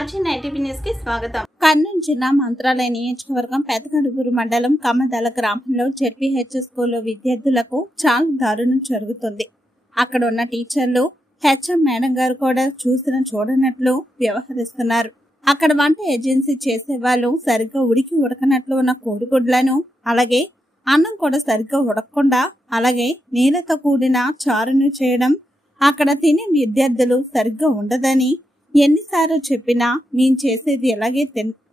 RG90 news కి స్వాగతం. కర్నూలు జిల్లా మంత్రాలయ నియోజకవర్గం పెదకడుగురు మండలం కమ్మదల గ్రామంలో జెడ్పీహెచ్ స్కూల్లో విద్యార్థులకు చాలా దారుణం జరుగుతుంది. అక్కడ ఉన్న టీచర్లు హెచ్ఎం మేడం గారు కూడా చూడనట్లు వ్యవహరిస్తున్నారు. అక్కడ వంట ఏజెన్సీ చేసే వాళ్ళు సరిగ్గా ఉడకనట్లు ఉన్న కోడిగుడ్లను, అలాగే అన్నం కూడా సరిగ్గా ఉడకకుండా, అలాగే నీళ్లతో కూడిన చారును చేయడం అక్కడ తినే విద్యార్థులు సరిగ్గా ఉండదని ఎన్నిసార్లు చెప్పినా మేము చేసేది ఎలాగే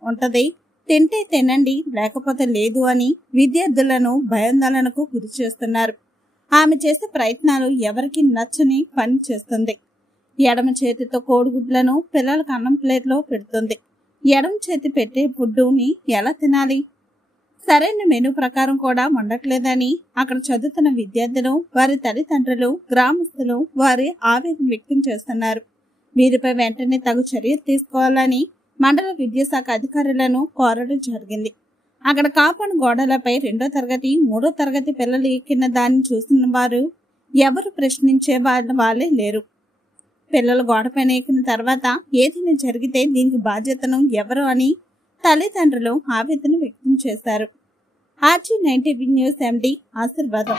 ఉంటది, తింటే తినండి లేకపోతే లేదు అని విద్యార్థులను భయాందోళనకు గురి చేస్తున్నారు. ఆమె చేసే ప్రయత్నాలు ఎవరికి నచ్చని పని చేస్తుంది. ఎడమ చేతితో కోడిగుడ్లను పిల్లలకు అన్నం ప్లేట్లో పెడుతుంది. ఎడమ చేతి పెట్టే ఫుడ్డుని ఎలా తినాలి? సరైన మెనూ ప్రకారం కూడా వండట్లేదని అక్కడ చదువుతున్న విద్యార్థులు, వారి తల్లిదండ్రులు, గ్రామస్తులు వారి ఆవేదన వ్యక్తం చేస్తున్నారు. వీరిపై వెంటనే తగు చర్యలు తీసుకోవాలని మండల విద్యాశాఖ అధికారులను కోరడం జరిగింది. అక్కడ కాపాడు గోడలపై 2వ తరగతి 3వ తరగతి పిల్లలు ఎక్కిన దాన్ని చూసిన వారు ఎవరు ప్రశ్నించే వాళ్ళే లేరు. పిల్లలు గోడపైన ఎక్కిన తర్వాత ఏదైనా జరిగితే దీనికి బాధ్యతను ఎవరు అని తల్లిదండ్రులు ఆవేదన వ్యక్తం చేశారు. RG90 న్యూస్ MD ఆశీర్వాదం.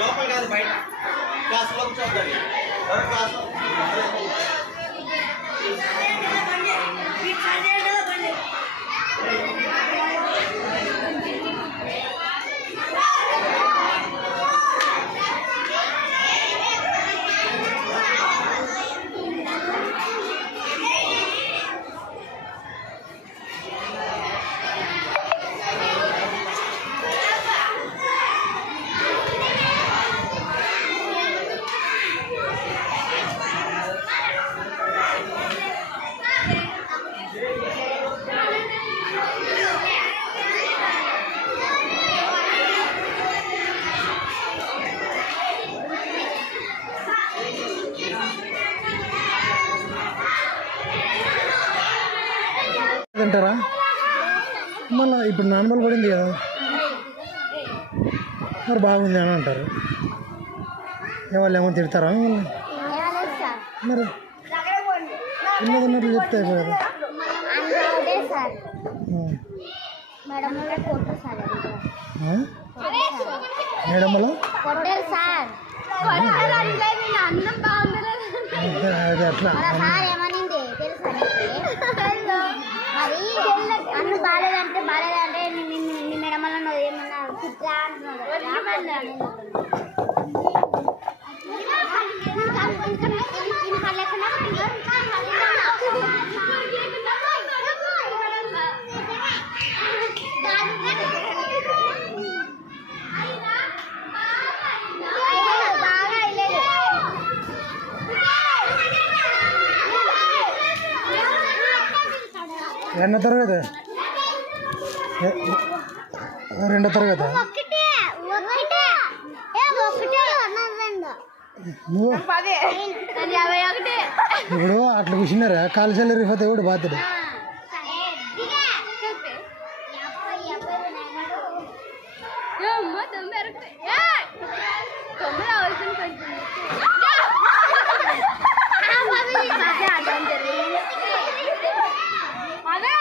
లోపల కాదు బయట క్లాస్ లో కూర్చోద్దండి. క్లాస్ లో అంటారా? మళ్ళీ ఇప్పుడు నార్మల్ పడింది కదా, మరి బాగుంది అని అంటారు. వాళ్ళు ఏమో తిడతారా మిమ్మల్ని? మరి ఉన్నదన్నట్లు చెప్తే కదా. మేడమ్మలో అది అట్లా అన్ను బాగాలేదంటే బాగాలేదంటే మీ మేడం వల్ల ఏమన్నా కుట్రా అంటున్నాడు. ఎన్నో తరగతి? 2వ తరగతి. ఇప్పుడు అట్లా కూర్చున్నారా? కాలుచెల్లి రిఫతే కూడా బాధ్యత. అదే